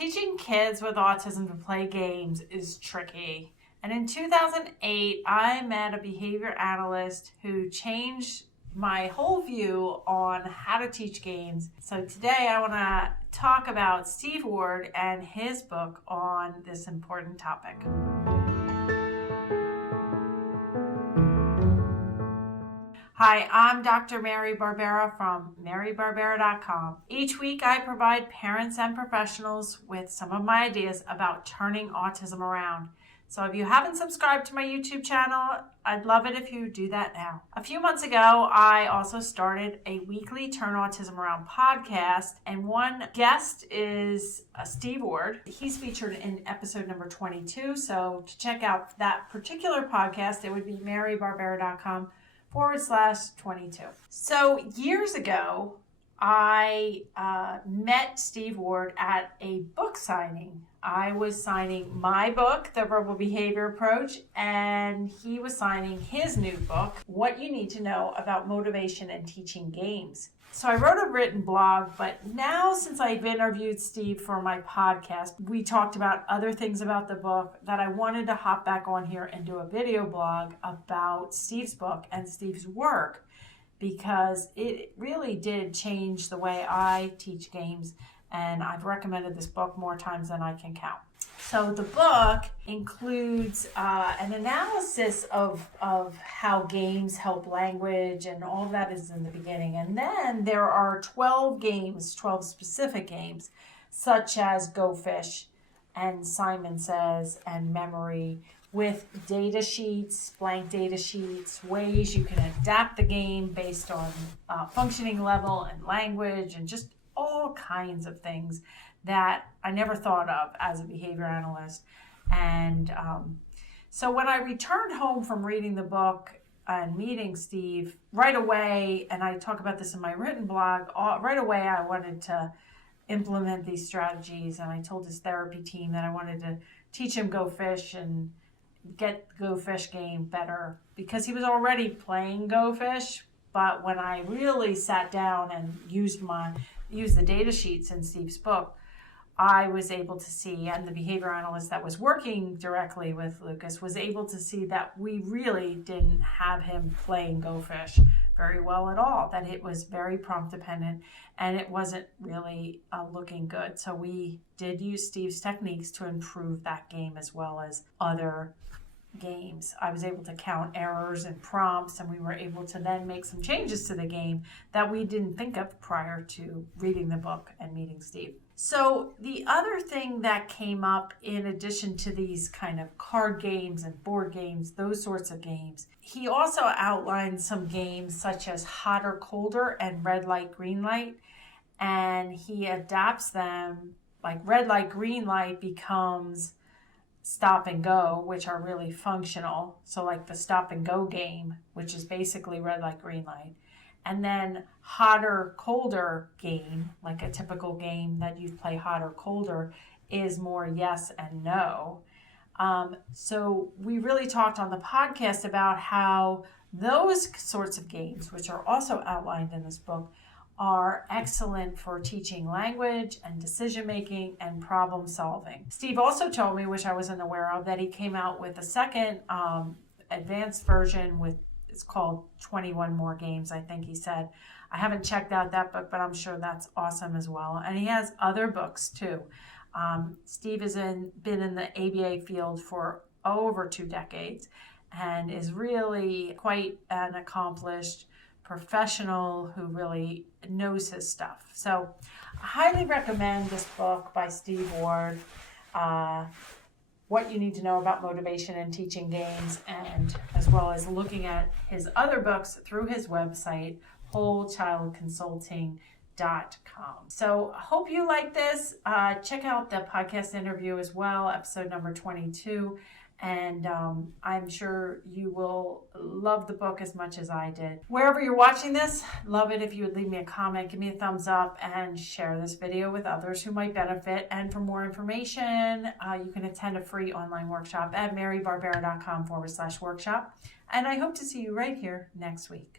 Teaching kids with autism to play games is tricky. And in 2008, I met a behavior analyst who changed my whole view on how to teach games. So today I want to talk about Steve Ward and his book on this important topic. Hi, I'm Dr. Mary Barbera from marybarbera.com. Each week I provide parents and professionals with some of my ideas about turning autism around. So if you haven't subscribed to my YouTube channel, I'd love it if you do that now. A few months ago, I also started a weekly Turn Autism Around podcast, and one guest is Steve Ward. He's featured in episode number 22, so to check out that particular podcast, it would be marybarbera.com/22. So years ago, I met Steve Ward at a book signing. I was signing my book, The Verbal Behavior Approach, and he was signing his new book, What You Need to Know About Motivation and Teaching Games. So I wrote a written blog, but now since I've interviewed Steve for my podcast, we talked about other things about the book that I wanted to hop back on here and do a video blog about Steve's book and Steve's work, because it really did change the way I teach games, and I've recommended this book more times than I can count. So the book includes an analysis of how games help language, and all of that is in the beginning. And then there are 12 games, 12 specific games, such as Go Fish and Simon Says and Memory, with data sheets, blank data sheets, ways you can adapt the game based on functioning level and language, and just all kinds of things that I never thought of as a behavior analyst. And so when I returned home from reading the book and meeting Steve, right away, and I talk about this in my written blog, right away I wanted to implement these strategies, and I told his therapy team that I wanted to teach him Go Fish and get the Go Fish game better, because he was already playing Go Fish. But when I really sat down and used the data sheets in Steve's book, I was able to see, and the behavior analyst that was working directly with Lucas was able to see, that we really didn't have him playing Go Fish very well at all, that it was very prompt dependent and it wasn't really looking good. So we did use Steve's techniques to improve that game as well as other games. I was able to count errors and prompts, and we were able to then make some changes to the game that we didn't think of prior to reading the book and meeting Steve. So the other thing that came up, in addition to these kind of card games and board games, those sorts of games, he also outlined some games such as Hot or Colder and Red Light, Green Light, and he adapts them. Like red light, green light becomes stop and go, which are really functional. So like the stop and go game, which is basically red light, green light. And then hotter, colder game, like a typical game that you'd play hot or colder, is more yes and no. So we really talked on the podcast about how those sorts of games, which are also outlined in this book, are excellent for teaching language and decision making and problem solving. Steve also told me, which I wasn't aware of, that he came out with a second advanced version with, it's called 21 More Games, I think he said. I haven't checked out that book, but I'm sure that's awesome as well. And he has other books too. Steve has been in the ABA field for over 2 decades and is really quite an accomplished professional who really knows his stuff. So I highly recommend this book by Steve Ward, What You Need to Know About Motivation and Teaching Games, and as well as looking at his other books through his website, wholechildconsulting.com. So I hope you like this. Check out the podcast interview as well, episode number 22. And I'm sure you will love the book as much as I did. Wherever you're watching this, love it if you would leave me a comment, give me a thumbs up, and share this video with others who might benefit. And for more information, you can attend a free online workshop at marybarbera.com/workshop. And I hope to see you right here next week.